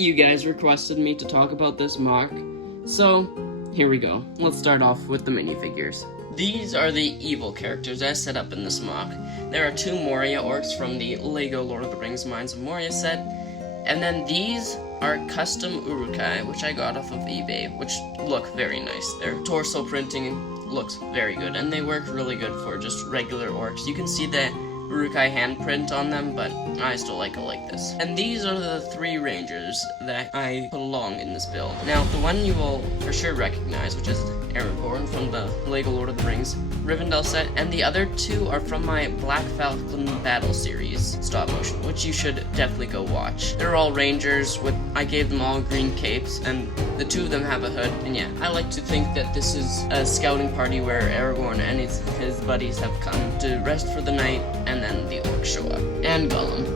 you guys requested me to talk about this MOC, so here we go. Let's start off with the minifigures. These are the evil characters I set up in this MOC. There are 2 Moria orcs from the Lego Lord of the Rings Mines of Moria set, and then these are custom urukai, which I got off of eBay, which look very nice. Their torso printing looks very good, and they work really good for just regular orcs. You can see the urukai handprint on them, but I still like it like this. And these are the 3 rangers that I put along in this build. Now, the one you will for sure recognize, which is Aragorn from the Lego Lord of the Rings Rivendell set, and the other 2 are from my Black Falcon Battle series stop motion, which you should definitely go watch. They're all rangers I gave them all green capes, and the 2 of them have a hood, and yeah, I like to think that this is a scouting party where Aragorn and his buddies have come to rest for the night, and then the orcs show up. And Gollum.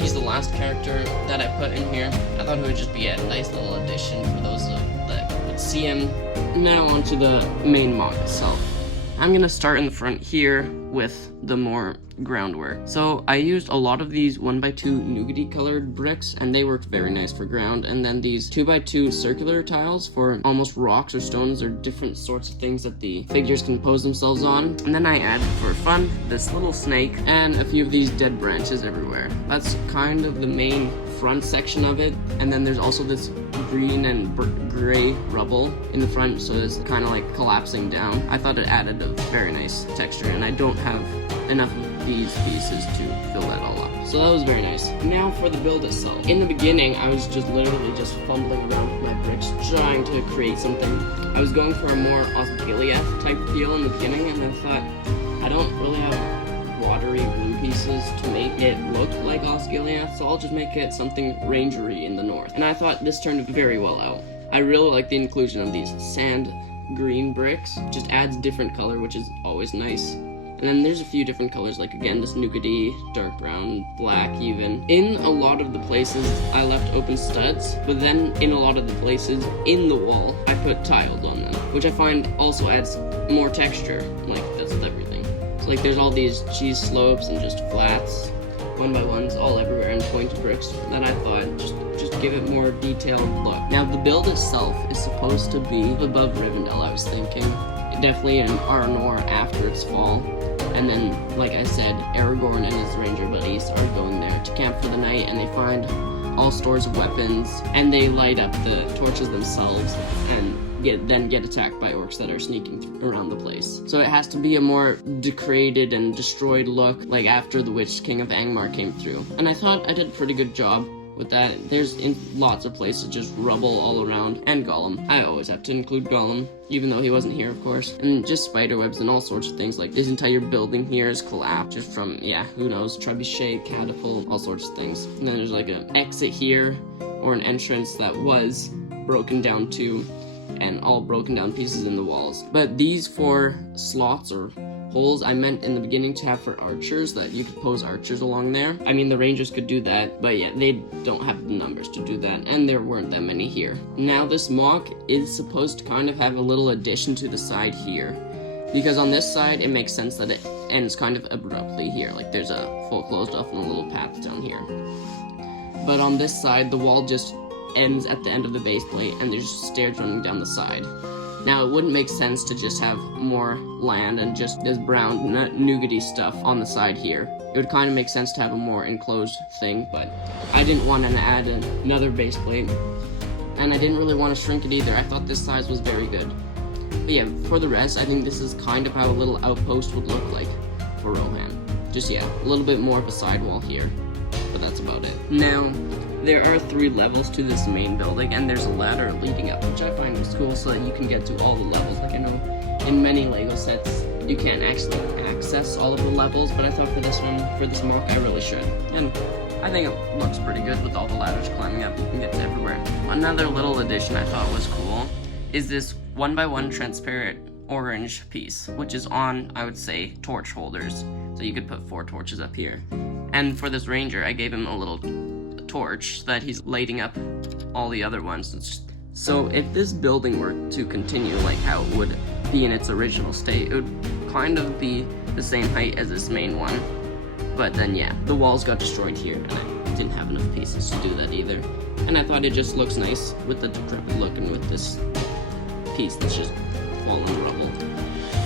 He's the last character that I put in here. I thought it would just be a nice little addition for those that would see him. Now onto the main MOC itself. I'm gonna start in the front here with the more groundwork. So I used a lot of these 1x2 nougaty colored bricks, and they worked very nice for ground, and then these 2x2 circular tiles for almost rocks or stones or different sorts of things that the figures can pose themselves on. And then I added for fun this little snake and a few of these dead branches everywhere. That's kind of the main front section of it, and then there's also this green and gray rubble in the front, so it's kind of like collapsing down. I thought it added a very nice texture, and I don't have enough of these pieces to fill that all up. So that was very nice. Now for the build itself. In the beginning, I was literally just fumbling around with my bricks, trying to create something. I was going for a more Osgiliath type feel in the beginning, and I thought, I don't really have watery blue pieces to make it look like Osgiliath, so I'll just make it something rangery in the north. And I thought this turned very well out. I really like the inclusion of these sand green bricks. Just adds different color, which is always nice. And then there's a few different colors, like again, this nougaty, dark brown, black even. In a lot of the places, I left open studs, but then in a lot of the places in the wall, I put tiles on them, which I find also adds more texture, like that's with everything. So like there's all these cheese slopes and just flats, 1x1s all everywhere, and pointed bricks that I thought just give it more detailed look. Now the build itself is supposed to be above Rivendell, I was thinking. Definitely an Arnor after its fall. And then, like I said, Aragorn and his ranger buddies are going there to camp for the night, and they find all stores of weapons, and they light up the torches themselves, and then get attacked by orcs that are sneaking around the place. So it has to be a more degraded and destroyed look, like after the Witch King of Angmar came through. And I thought I did a pretty good job with that. There's in lots of places just rubble all around, and Gollum. I always have to include Gollum, even though he wasn't here, of course. And just spiderwebs and all sorts of things, like this entire building here is collapsed just from, yeah, who knows, trebuchet, catapult, all sorts of things. And then there's like an exit here, or an entrance that was broken down too, and all broken down pieces in the walls. But these 4 slots or holes I meant in the beginning to have for archers, that you could pose archers along there. I mean, the rangers could do that, but yeah, they don't have the numbers to do that, and there weren't that many here. Now this MOC is supposed to kind of have a little addition to the side here, because on this side it makes sense that it ends kind of abruptly here, like there's a full closed off and a little path down here. But on this side, the wall just ends at the end of the base plate, and there's stairs running down the side. Now, it wouldn't make sense to just have more land and just this brown nougaty stuff on the side here. It would kind of make sense to have a more enclosed thing, but I didn't want to add another base plate, and I didn't really want to shrink it either. I thought this size was very good. But yeah, for the rest, I think this is kind of how a little outpost would look like for Rohan. Just, yeah, a little bit more of a sidewall here, but that's about it. Now, there are 3 levels to this main building, and there's a ladder leading up, which I find is cool, so that you can get to all the levels. Like I know in many Lego sets, you can't actually access all of the levels, but I thought for this one, for this MOC, I really should. And I think it looks pretty good with all the ladders climbing up. You can get to everywhere. Another little addition I thought was cool is this 1x1 transparent orange piece, which is on, I would say, torch holders. So you could put 4 torches up here. And for this ranger, I gave him a little torch that he's lighting up all the other ones. So if this building were to continue like how it would be in its original state, it would kind of be the same height as this main one. But then yeah, the walls got destroyed here, and I didn't have enough pieces to do that either. and I thought it just looks nice with the decrepit look and with this piece that's just fallen rubble.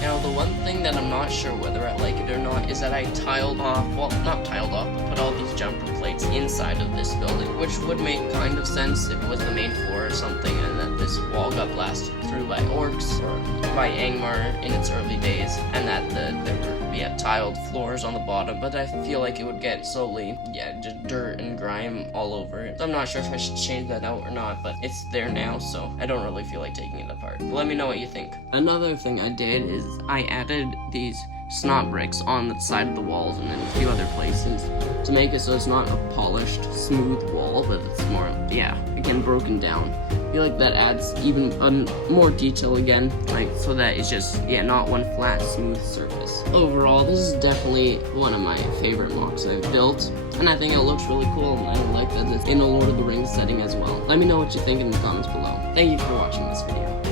Now, the one thing that I'm not sure whether I like it or not is that I tiled off, well, not tiled off, but put all these jumper plates inside of this building, which would make kind of sense if it was the main floor or something, and that this wall got blasted through by orcs or by Angmar in its early days, and that there were tiled floors on the bottom, but I feel like it would get slowly, just dirt and grime all over it. So I'm not sure if I should change that out or not, but it's there now, so I don't really feel like taking it apart. But let me know what you think. Another thing I did is I added these snot bricks on the side of the walls and in a few other places to make it so it's not a polished, smooth wall, but it's more, again, broken down. I feel like that adds even more detail again, like, so that it's just, not one flat, smooth surface. Overall, this is definitely one of my favorite MOCs I've built, and I think it looks really cool, and I like that it's in a Lord of the Rings setting as well. Let me know what you think in the comments below. Thank you for watching this video.